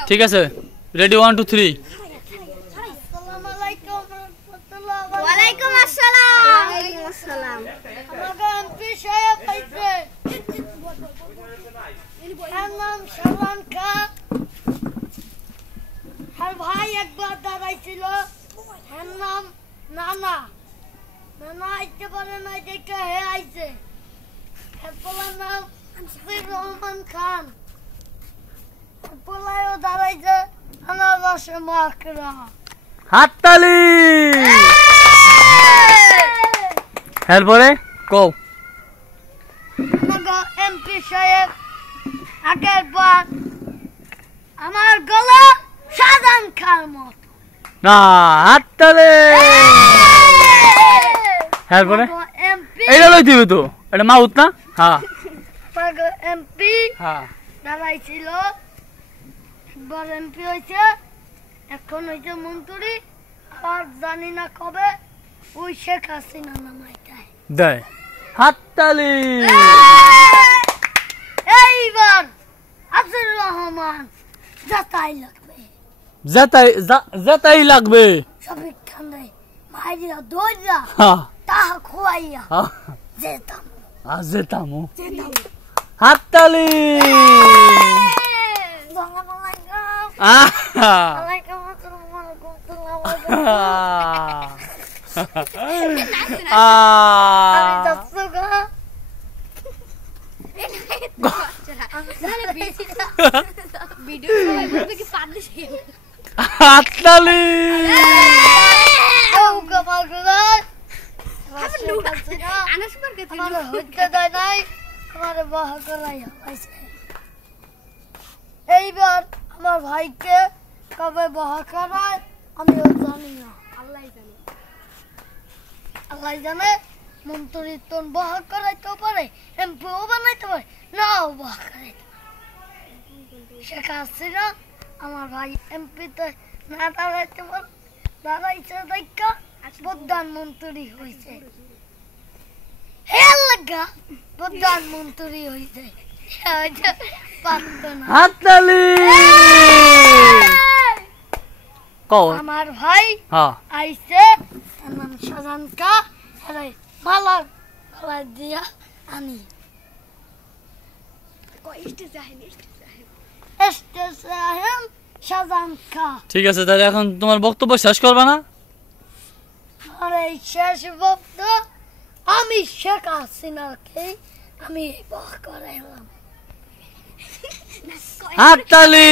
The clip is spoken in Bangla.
ঠিক আছে, রেডি 1 2 3। আসসালামু আলাইকুম রাহমাতুল্লাহ। ওয়া আলাইকুম আসসালাম। ওয়া আলাইকুম আসসালাম। আমাকে এমপি সাহেব আইছে। আমার নাম শাহজাহান খান। আর ভাই একবার দাঁড়াইছিল, এর নাম নানা। নানা আইতে পারে না দেখে হে আইছে। এরপর নাম আশিফুর রহমান খান। পোলায়ও দাঁড়াইছে আমার বাসে মাকড়া। হাততালি। এরপরে কও। আমাকে এমপি সাহেব আগের বার আমার গলা শাহজাহান খান মতো। না, হাততালি। এরপরে এমপি এইটা লই দিবি তো, এটা মাউত না? হ্যাঁ আমাকে এমপি হ্যাঁ। দাঁড়াইছিল, একবার এমপি হয়েছে, এখন হয়েছে মন্ত্রী, আর জানি না কবে ওই শেখ হাসিনা নামাইটায় দেয়। হাততালি। এইবার আব্দুর রহমান যাতাই লাগবে, যেতাই লাগবে। সবিক খান্দাই মাইরিয়া দইরা হ্যাঁ তাহা খোয়াইয়া হ্যাঁ, যেতাম যেতামু। হাততালি। আহা। হাততালি। এইবার আমার ভাইকে কবে বাহা করায় আমিও জানি না, আল্লাহ জানে। মন্ত্রী তো বাহা করাইতেও পারে, এমপিও বানাইতে পারে, নাও বাহা করাইতে পারে। শেখ হাসিনা আমার ভাই এমপিতে না দাঁড়াইতে পারে, দাঁড়াইছে দেখা প্রধানমন্ত্রী হয়েছে। প্রধানমন্ত্রী হয়েছে, পারতো না। হাততালি। কও। আমার ভাই হ্যাঁ আইছে, তার নাম শাহজাহান কা, মালা গলা দিয়া আনি শাহজাহান কা। ঠিক আছে, তাহলে এখন তোমার বক্তব্য শেষ করবে না? আর এই শেষ বক্ত আমি শেখ হাসিনাকে আমি বাহ করাইলাম। হাততালি।